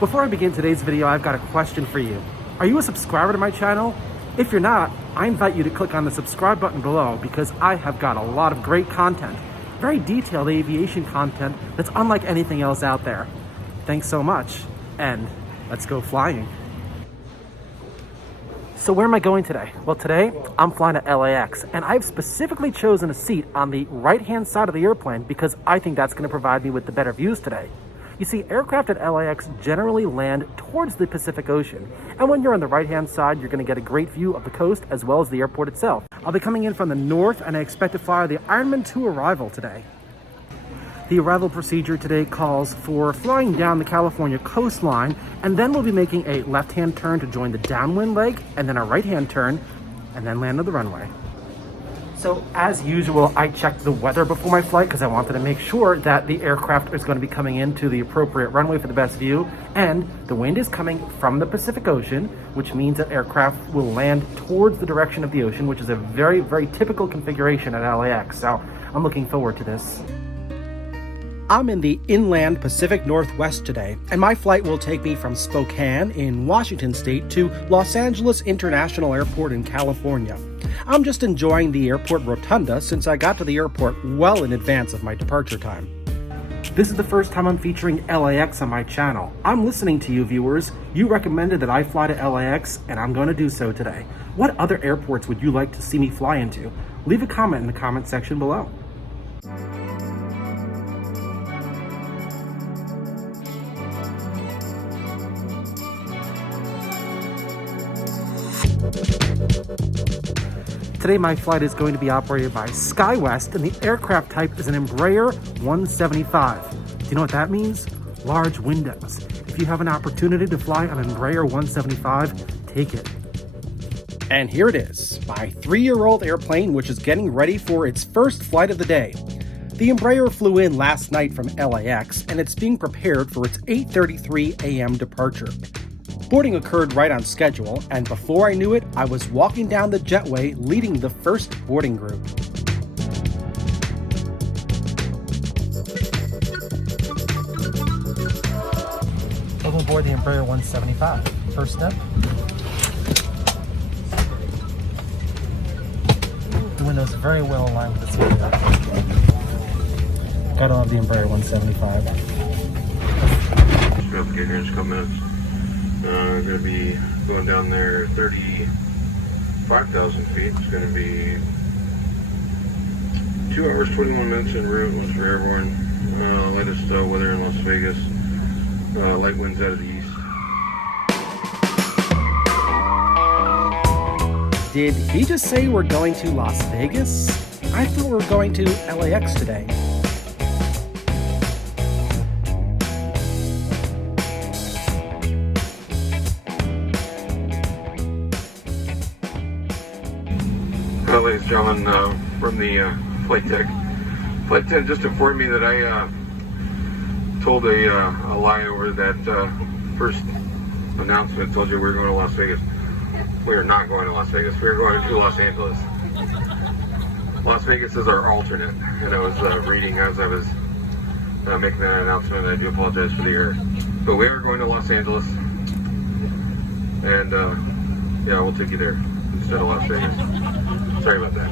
Before I begin today's video, I've got a question for you. Are you a subscriber to my channel? If you're not, I invite you to click on the subscribe button below because I have got a lot of great content, very detailed aviation content that's unlike anything else out there. Thanks so much, and let's go flying. So where am I going today? Well, today I'm flying to LAX, and I've specifically chosen a seat on the right-hand side of the airplane because I think that's going to provide me with the better views today. You see, aircraft at LAX generally land towards the Pacific Ocean, and when you're on the right-hand side, you're going to get a great view of the coast as well as the airport itself. I'll be coming in from the north, and I expect to fly the Ironman 2 arrival today. The arrival procedure today calls for flying down the California coastline, and then we'll be making a left-hand turn to join the downwind leg, and then a right-hand turn, and then land on the runway. So as usual, I checked the weather before my flight because I wanted to make sure that the aircraft is going to be coming into the appropriate runway for the best view, and the wind is coming from the Pacific Ocean, which means that aircraft will land towards the direction of the ocean, which is a very, very typical configuration at LAX. So I'm looking forward to this. I'm in the inland Pacific Northwest today, and my flight will take me from Spokane in Washington State to Los Angeles International Airport in California. I'm just enjoying the airport rotunda since I got to the airport well in advance of my departure time. This is the first time I'm featuring LAX on my channel. I'm listening to you, viewers. You recommended that I fly to LAX, and I'm going to do so today. What other airports would you like to see me fly into? Leave a comment in the comment section below. Today my flight is going to be operated by SkyWest, and the aircraft type is an Embraer 175. Do you know what that means? Large windows. If you have an opportunity to fly on an Embraer 175, take it. And here it is, my 3-year-old airplane, which is getting ready for its first flight of the day. The Embraer flew in last night from LAX, and it's being prepared for its 8:33 a.m. departure. Boarding occurred right on schedule, and before I knew it, I was walking down the jetway leading the first boarding group. Welcome aboard the Embraer 175. First step. The windows are very well aligned with the seat. Gotta love the Embraer 175. Just get here in just a couple minutes. We're going to be going down there 35,000 feet. It's going to be 2 hours, 21 minutes en route. Once we're airborne. Latest weather in Las Vegas. Light winds out of the east. Did he just say we're going to Las Vegas? I thought we were going to LAX today. Well, ladies and gentlemen, from the flight tech just informed me that I told a lie over that first announcement. Told you we were going to Las Vegas. We are not going to Las Vegas. We are going to Los Angeles. Las Vegas is our alternate, and I was reading as I was making that announcement. I do apologize for the error, but we are going to Los Angeles, and yeah, we'll take you there instead of Las Vegas. Sorry about that.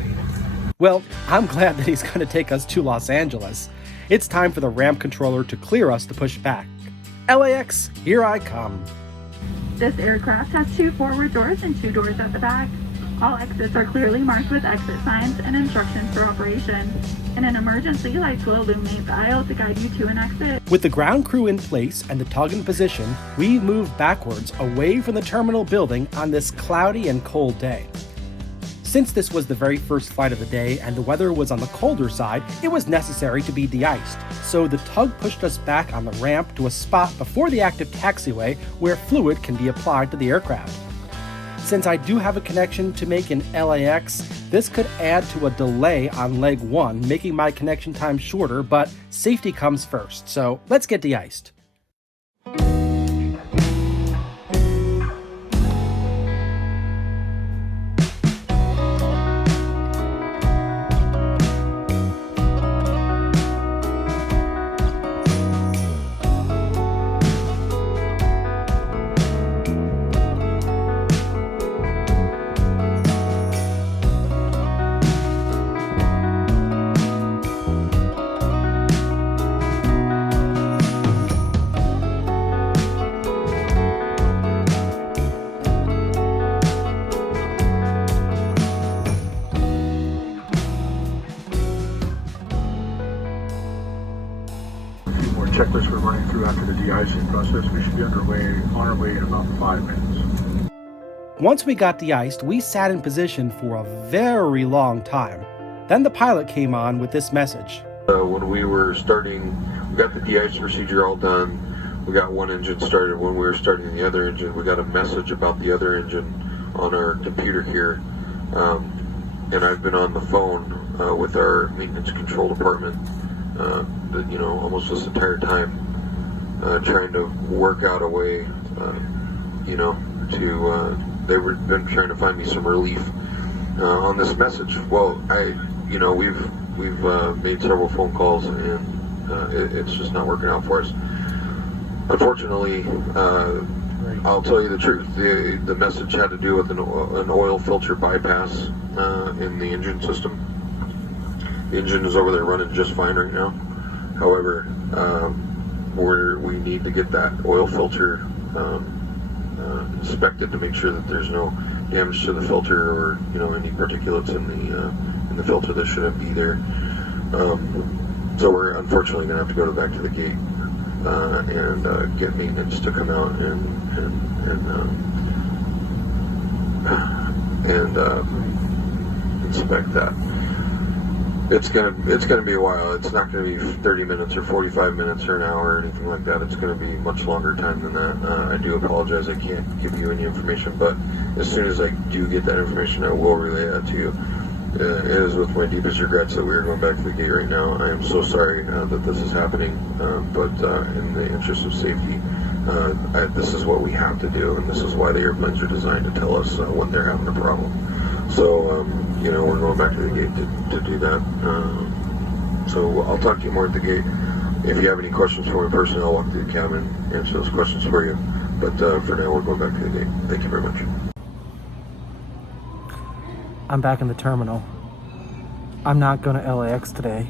Well, I'm glad that he's going to take us to Los Angeles. It's time for the ramp controller to clear us to push back. LAX, here I come. This aircraft has 2 forward doors and 2 doors at the back. All exits are clearly marked with exit signs and instructions for operation. In an emergency, lights will illuminate the aisle to guide you to an exit. With the ground crew in place and the tug in position, we move backwards away from the terminal building on this cloudy and cold day. Since this was the very first flight of the day and the weather was on the colder side, it was necessary to be de-iced. So the tug pushed us back on the ramp to a spot before the active taxiway where fluid can be applied to the aircraft. Since I do have a connection to make in LAX, this could add to a delay on leg 1, making my connection time shorter, but safety comes first. So let's get de-iced. through after the de-icing process. We should be on our way in about 5 minutes. Once we got de-iced, we sat in position for a very long time. Then the pilot came on with this message. When we were starting, we got the de-ice procedure all done. We got one engine started. When we were starting the other engine, we got a message about the other engine on our computer here. And I've been on the phone with our maintenance control department, almost this entire time, trying to work out a way, they've been trying to find me some relief on this message. Well, we've made several phone calls, and it's just not working out for us. Unfortunately, I'll tell you the truth. The message had to do with an oil filter bypass in the engine system. The engine is over there running just fine right now. However, we need to get that oil filter inspected to make sure that there's no damage to the filter or any particulates in the filter that shouldn't be there. So we're unfortunately going to have to go back to the gate and get maintenance to come out and inspect that. It's gonna be a while. It's not gonna be 30 minutes or 45 minutes or an hour or anything like that. It's gonna be much longer time than that. I do apologize. I can't give you any information, but as soon as I do get that information, I will relay that to you. It is with my deepest regrets that we are going back to the gate right now. I am so sorry that this is happening, but in the interest of safety, this is what we have to do, and this is why the airplanes are designed to tell us when they're having a problem. So, we're going back to the gate to do that. So I'll talk to you more at the gate. If you have any questions for me personally, I'll walk through the cabin and answer those questions for you. But for now, we're going back to the gate. Thank you very much. I'm back in the terminal. I'm not going to LAX today.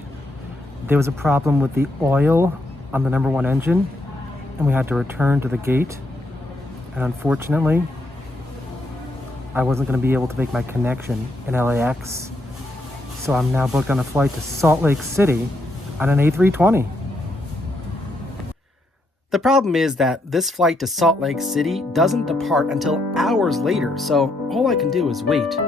There was a problem with the oil on the number 1 engine, and we had to return to the gate. And unfortunately, I wasn't going to be able to make my connection in LAX. So I'm now booked on a flight to Salt Lake City on an A320. The problem is that this flight to Salt Lake City doesn't depart until hours later, so all I can do is wait.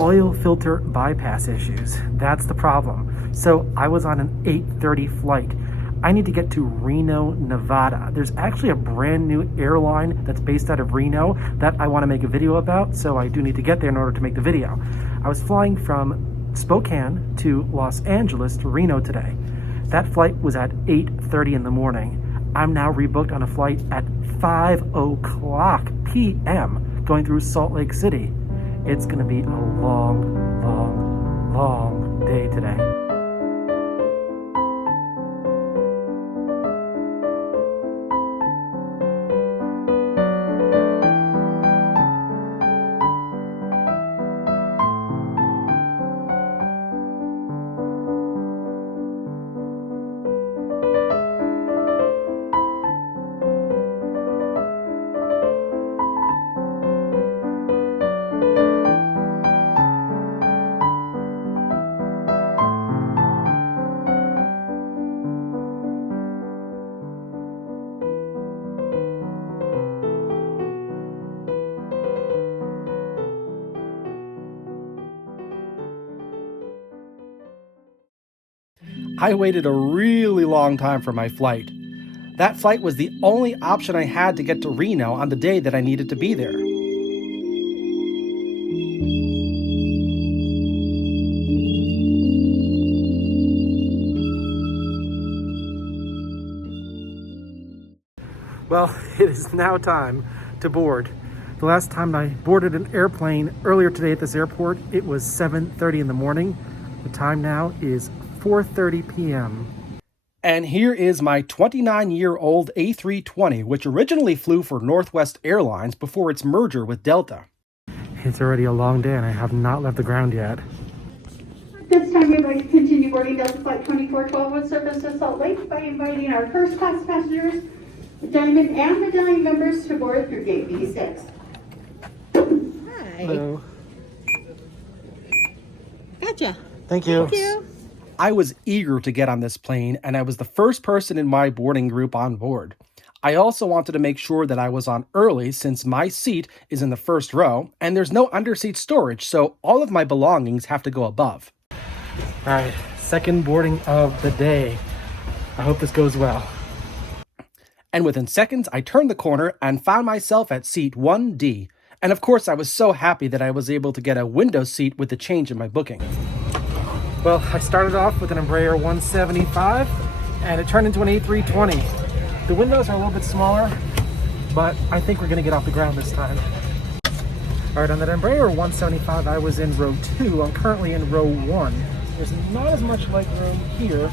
Oil filter bypass issues. That's the problem. So I was on an 8:30 flight. I need to get to Reno, Nevada. There's actually a brand new airline that's based out of Reno that I want to make a video about, so I do need to get there in order to make the video. I was flying from Spokane to Los Angeles to Reno today. That flight was at 8:30 in the morning. I'm now rebooked on a flight at 5:00 p.m. going through Salt Lake City. It's going to be a long, long, long day today. I waited a really long time for my flight. That flight was the only option I had to get to Reno on the day that I needed to be there. Well, it is now time to board. The last time I boarded an airplane earlier today at this airport, it was 7:30 in the morning. The time now is 4:30 p.m. And here is my 29-year-old A320, which originally flew for Northwest Airlines before its merger with Delta. It's already a long day and I have not left the ground yet. This time we'd like to continue boarding Delta Flight 2412 with service to Salt Lake by inviting our first class passengers, the Diamond and Medallion members to board through gate B6. Hi. Hello. Gotcha. Thank you. Thank you. I was eager to get on this plane, and I was the first person in my boarding group on board. I also wanted to make sure that I was on early since my seat is in the first row, and there's no underseat storage, so all of my belongings have to go above. All right, second boarding of the day. I hope this goes well. And within seconds, I turned the corner and found myself at seat 1D. And of course, I was so happy that I was able to get a window seat with the change in my booking. Well, I started off with an Embraer 175, and it turned into an A320. The windows are a little bit smaller, but I think we're gonna get off the ground this time. All right, on that Embraer 175, I was in row 2. I'm currently in row 1. There's not as much leg room here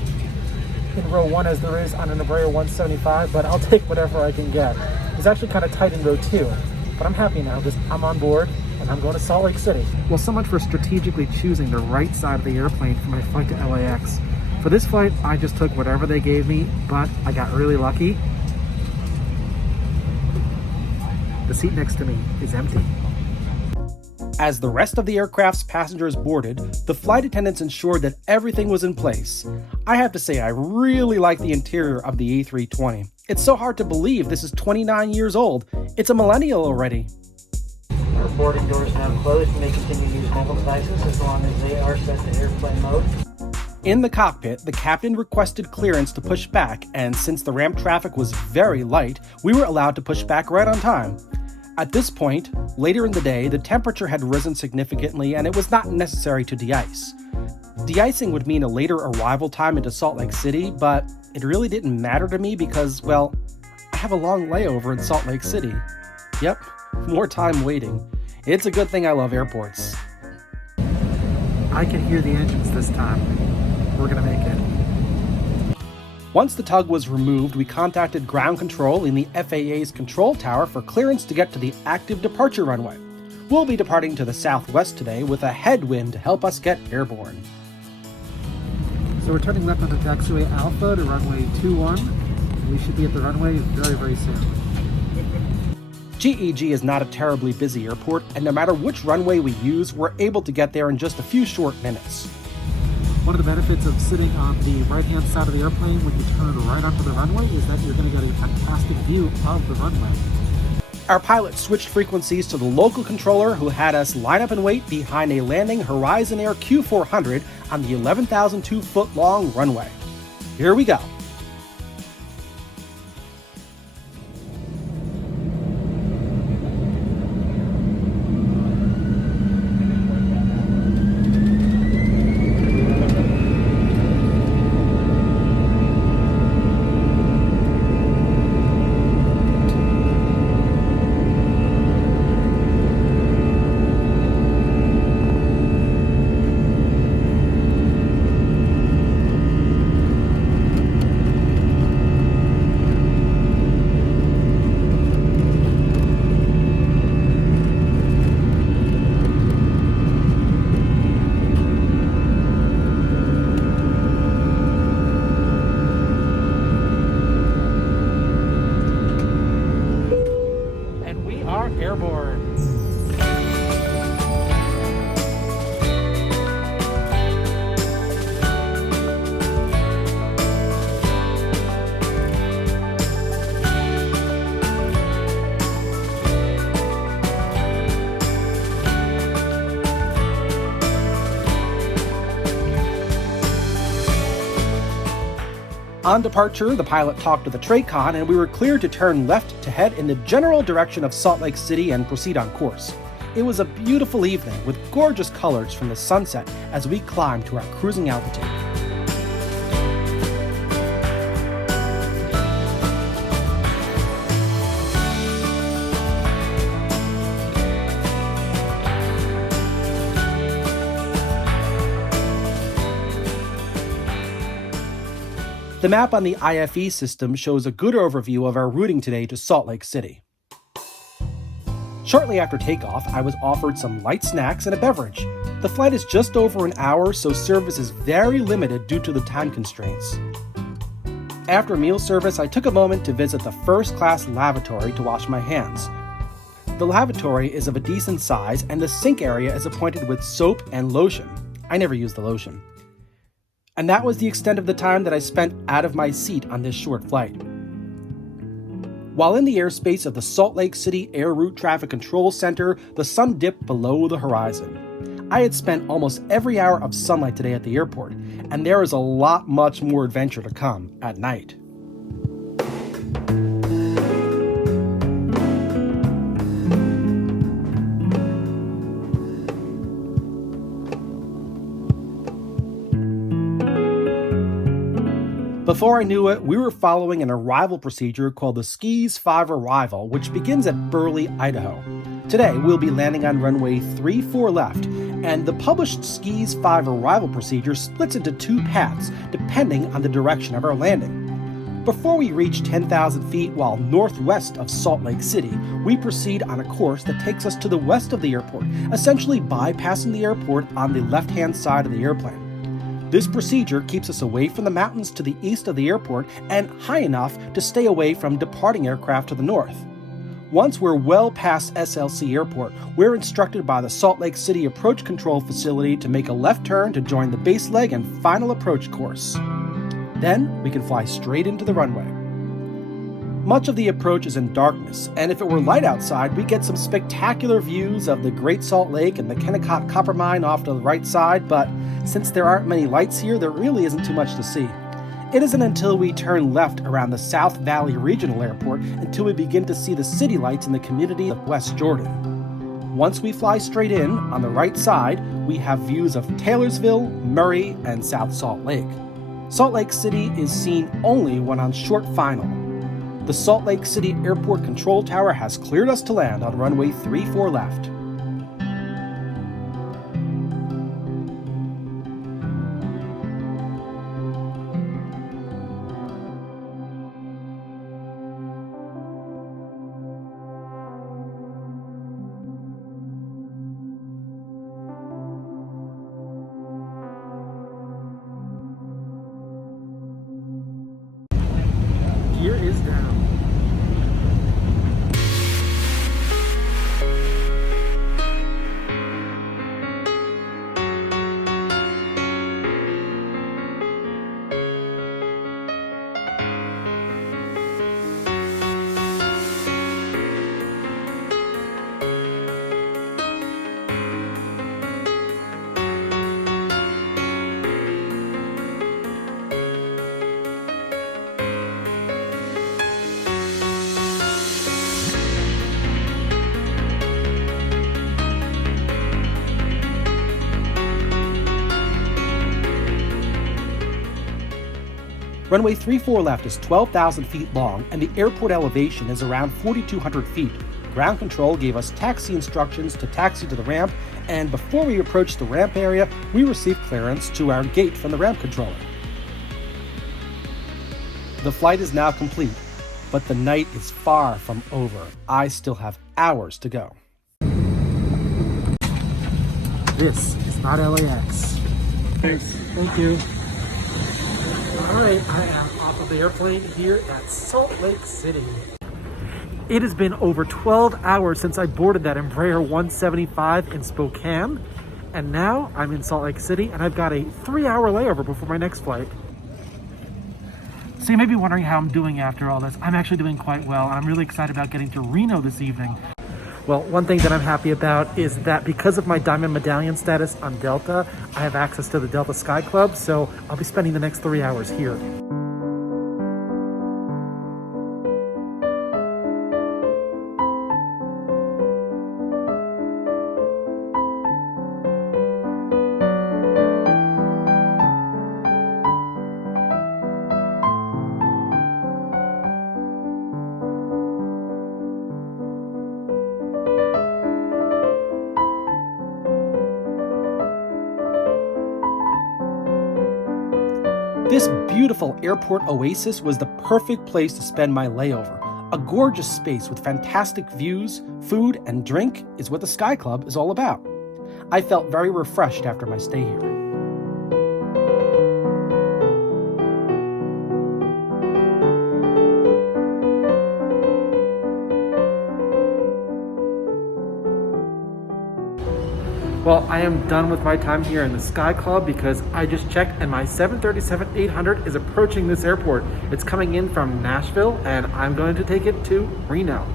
in row 1 as there is on an Embraer 175, but I'll take whatever I can get. It's actually kind of tight in row 2, but I'm happy now because I'm on board and I'm going to Salt Lake City. Well, so much for strategically choosing the right side of the airplane for my flight to LAX. For this flight, I just took whatever they gave me, but I got really lucky. The seat next to me is empty. As the rest of the aircraft's passengers boarded, the flight attendants ensured that everything was in place. I have to say, I really like the interior of the A320. It's so hard to believe this is 29 years old. It's a millennial already. Our boarding doors now closed. You may continue to use mobile devices as long as they are set to airplane mode. In the cockpit, the captain requested clearance to push back, and since the ramp traffic was very light, we were allowed to push back right on time. At this point, later in the day, the temperature had risen significantly and it was not necessary to de-ice. De-icing would mean a later arrival time into Salt Lake City, but it really didn't matter to me because, well, I have a long layover in Salt Lake City. Yep, more time waiting. It's a good thing I love airports. I can hear the engines this time. We're gonna make it. Once the tug was removed, we contacted ground control in the FAA's control tower for clearance to get to the active departure runway. We'll be departing to the southwest today with a headwind to help us get airborne. So we're turning left onto taxiway Alpha to runway 21. We should be at the runway very, very soon. GEG is not a terribly busy airport, and no matter which runway we use, we're able to get there in just a few short minutes. One of the benefits of sitting on the right-hand side of the airplane when you turn right onto the runway is that you're going to get a fantastic view of the runway. Our pilot switched frequencies to the local controller who had us line up and wait behind a landing Horizon Air Q400 on the 11,002-foot-long runway. Here we go. Airborne. On departure, the pilot talked to the TRACON and we were cleared to turn left to head in the general direction of Salt Lake City and proceed on course. It was a beautiful evening with gorgeous colors from the sunset as we climbed to our cruising altitude. The map on the IFE system shows a good overview of our routing today to Salt Lake City. Shortly after takeoff, I was offered some light snacks and a beverage. The flight is just over an hour, so service is very limited due to the time constraints. After meal service, I took a moment to visit the first-class lavatory to wash my hands. The lavatory is of a decent size, and the sink area is appointed with soap and lotion. I never use the lotion. And that was the extent of the time that I spent out of my seat on this short flight. While in the airspace of the Salt Lake City Air Route Traffic Control Center, the sun dipped below the horizon. I had spent almost every hour of sunlight today at the airport, and there is a lot much more adventure to come at night. Before I knew it, we were following an arrival procedure called the Skis 5 Arrival, which begins at Burley, Idaho. Today, we'll be landing on runway 34 left, and the published Skis 5 Arrival procedure splits into two paths, depending on the direction of our landing. Before we reach 10,000 feet while northwest of Salt Lake City, we proceed on a course that takes us to the west of the airport, essentially bypassing the airport on the left-hand side of the airplane. This procedure keeps us away from the mountains to the east of the airport and high enough to stay away from departing aircraft to the north. Once we're well past SLC Airport, we're instructed by the Salt Lake City Approach Control Facility to make a left turn to join the base leg and final approach course. Then we can fly straight into the runway. Much of the approach is in darkness, and if it were light outside, we get some spectacular views of the Great Salt Lake and the Kennecott Copper Mine off to the right side, but since there aren't many lights here, there really isn't too much to see. It isn't until we turn left around the South Valley Regional Airport until we begin to see the city lights in the community of West Jordan. Once we fly straight in, on the right side, we have views of Taylorsville, Murray, and South Salt Lake. Salt Lake City is seen only when on short final. The Salt Lake City Airport Control Tower has cleared us to land on runway 34 left. Gear is down. Runway 34 left is 12,000 feet long, and the airport elevation is around 4,200 feet. Ground control gave us taxi instructions to taxi to the ramp, and before we approached the ramp area, we received clearance to our gate from the ramp controller. The flight is now complete, but the night is far from over. I still have hours to go. This is not LAX. Thanks. Thank you. All right, I am off of the airplane here at Salt Lake City. It has been over 12 hours since I boarded that Embraer 175 in Spokane, and now I'm in Salt Lake City, and I've got a 3-hour layover before my next flight. So you may be wondering how I'm doing after all this. I'm actually doing quite well, and I'm really excited about getting to Reno this evening. Well, one thing that I'm happy about is that because of my Diamond Medallion status on Delta, I have access to the Delta Sky Club, so I'll be spending the next 3 hours here. This beautiful airport oasis was the perfect place to spend my layover. A gorgeous space with fantastic views, food, and drink is what the Sky Club is all about. I felt very refreshed after my stay here. Well, I am done with my time here in the Sky Club because I just checked and my 737-800 is approaching this airport. It's coming in from Nashville and I'm going to take it to Reno.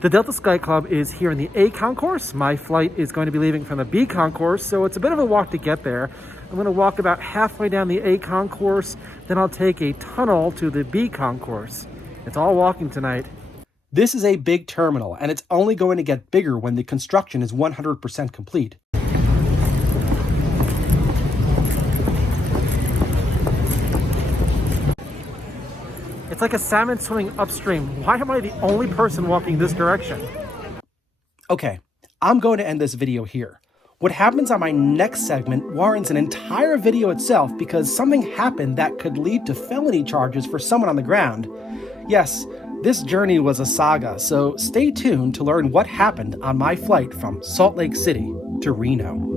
The Delta Sky Club is here in the A concourse. My flight is going to be leaving from the B concourse, so it's a bit of a walk to get there. I'm going to walk about halfway down the A concourse, then I'll take a tunnel to the B concourse. It's all walking tonight. This is a big terminal, and it's only going to get bigger when the construction is 100% complete. It's like a salmon swimming upstream. Why am I the only person walking this direction? Okay, I'm going to end this video here. What happens on my next segment warrants an entire video itself because something happened that could lead to felony charges for someone on the ground. Yes, this journey was a saga, so stay tuned to learn what happened on my flight from Salt Lake City to Reno.